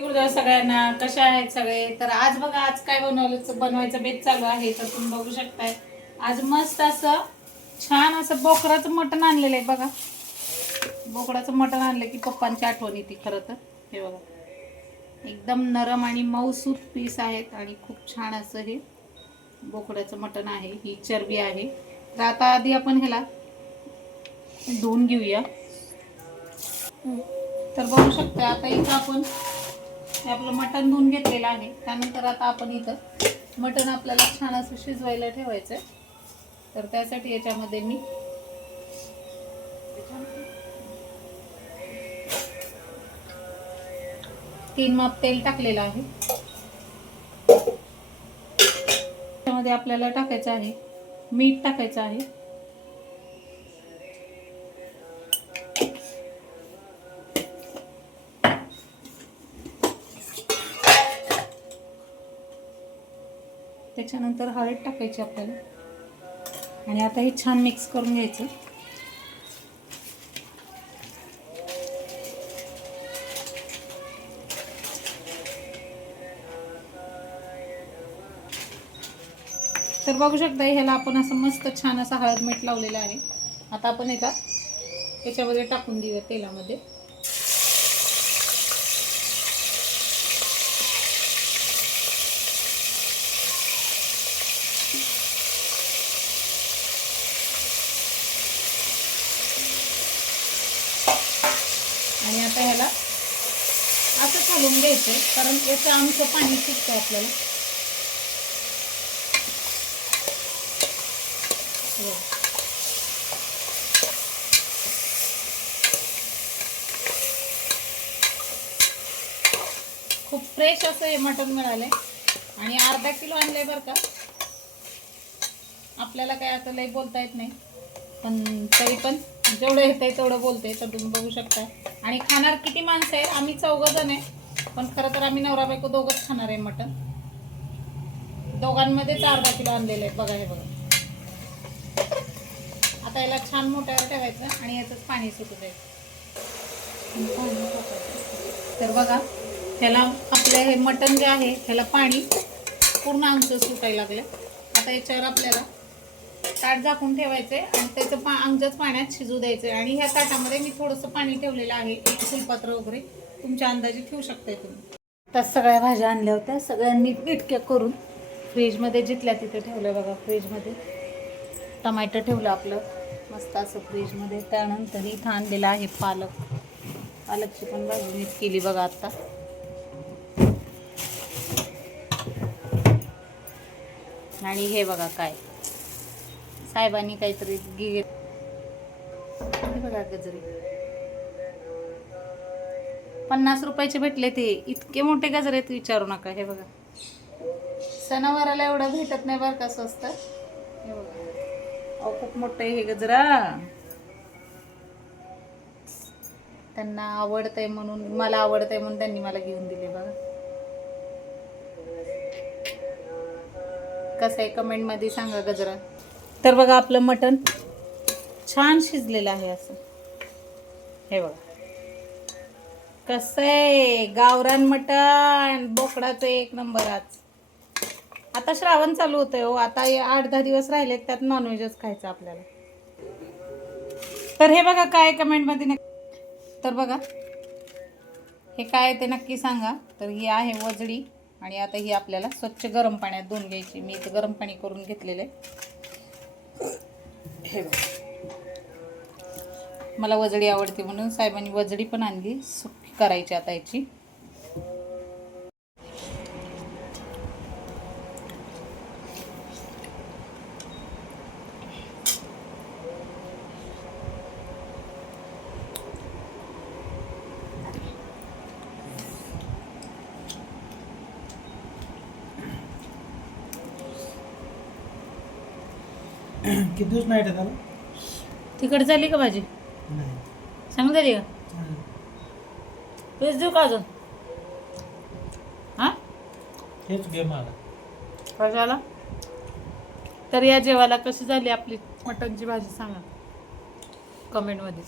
गुरुदेव सगळ्यांना कशा आहेत सगळे? तर आज बघा आज काय बनवलं बनवायचं बेत चालू आहे तर तुम्ही बघू शकताय. आज मस्त असं छान असं बोकडाचं मटण आणलेलं आहे बघा. बोकडाचं मटण आणलं की पप्पांची आठवण येते खरं तर. हे बघा. एकदम नरम आणि मऊसूत पीस आहेत आणि खूप छान असं हे बोकडाचं मटण आहे. ही चरबी आहे. तर आता आधी आपण ह्याला धुवून घेऊया. तर बघू शकता आता इथं आपण हे आपलं मटण धुवून घेतलेलं आहे. त्यानंतर आता आपण इथं मटण आपल्याला छान असं शिजवायला ठेवायचं आहे तर त्यासाठी याच्यामध्ये मी तीन माप तेल टाकलेलं आहे. त्यामध्ये आपल्याला टाकायचं आहे मीठ टाकायचं आहे. त्याच्यानंतर हळद टाकायची आपल्याला आणि आता हे छान मिक्स करून घ्यायचं. तर बघू शकता ह्याला आपण असं मस्त छान असं हळद मीठ लावलेलं आहे. आता आपण एका याच्यामध्ये टाकून देऊया तेलामध्ये आणि आता ह्याला असं घालून घ्यायचं कारण याचं आमचं पाणी सुटतं आपल्याला. खूप फ्रेश असं हे मटण मिळालंय. आणि अर्धा किलो आणलंय बरं का. आपल्याला काय आता लई बोलता येत नाही. पण तरी पण जेवढं येतंय तेवढं बोलते तर तुम्ही बघू शकता. आणि खाणार किती माणसं आहे आम्ही चौघ जण आहे. पण खरं तर आम्ही नवरा बायको दोघंच खाणार आहे मटण. दोघांमध्येच अर्धा किलो आणलेलं आहे बघा हे बघा. आता याला छान मोठ्यावर ठेवायचं आणि याचंच पाणी सुटू द्यायचं तर बघा ह्याला आपलं हे मटण जे आहे ह्याला पाणी पूर्ण अंश सुटायला लागलं. आता याच्यावर आपल्याला ताट झाकून ठेवायचे आणि त्याचं पा अंगच पाण्यात शिजू द्यायचं आणि ह्या ताटामध्ये मी थोडंसं पाणी ठेवलेलं आहे एक फुलपात्र वगैरे. तुमच्या अंदाजे ठेवू शकताय तुम्ही? आता सगळ्या भाज्या आणल्या होत्या सगळ्यांनी इटक्या करून फ्रीजमध्ये जिथल्या तिथे ठेवलं बघा फ्रीजमध्ये टमाटर ठेवलं आपलं मस्त असं फ्रीजमध्ये. त्यानंतर इथं आणलेलं आहे पालक. पालकची पण भाजी नीट केली बघा आत्ता आणि हे बघा काय. साहेबांनी काहीतरी गे बघा गजरी. पन्नास रुपयाचे भेटले ते. इतके मोठे गजरे आहेत विचारू नका. हे बघा. सणावाराला एवढं भेटत नाही बरं का स्वस्त. हे बघा. अहो खूप मोठं आहे हे गजरा त्यांना आवडतंय म्हणून मला आवडतंय म्हणून त्यांनी मला घेऊन दिले बघा. कसं आहे? कमेंटमध्ये सांगा गजरा. तर बघा आपलं मटण छान शिजलेलं आहे असं. हे बघा. कसं आहे? गावरान मटण बोकडाचं एक नंबर आज. आता श्रावण चालू होतंय हो. आता आठ दहा दिवस राहिलेत त्यात नॉनव्हेजच खायचं आपल्याला. तर हे बघा काय कमेंटमध्ये नक्की तर बघा. हे काय आहे ते नक्की सांगा. तर ही आहे वजडी आणि आता ही आपल्याला स्वच्छ गरम पाण्यात धुवून घ्यायची. मी इथं गरम पाणी करून घेतलेलं आहे. हे बघा. मला वजडी आवडते म्हणून साहेबांनी वजडी पण आणली. सुक करायची आता याची. किती दिवस नाही तिकड झाली का भाजी? नाही. सांग झाली का? तेच देऊ का अजून हां? हेच घे मला कशाला? तर या जेवायला कशी झाली आपली मटणची भाजी सांगा. कमेंटमध्ये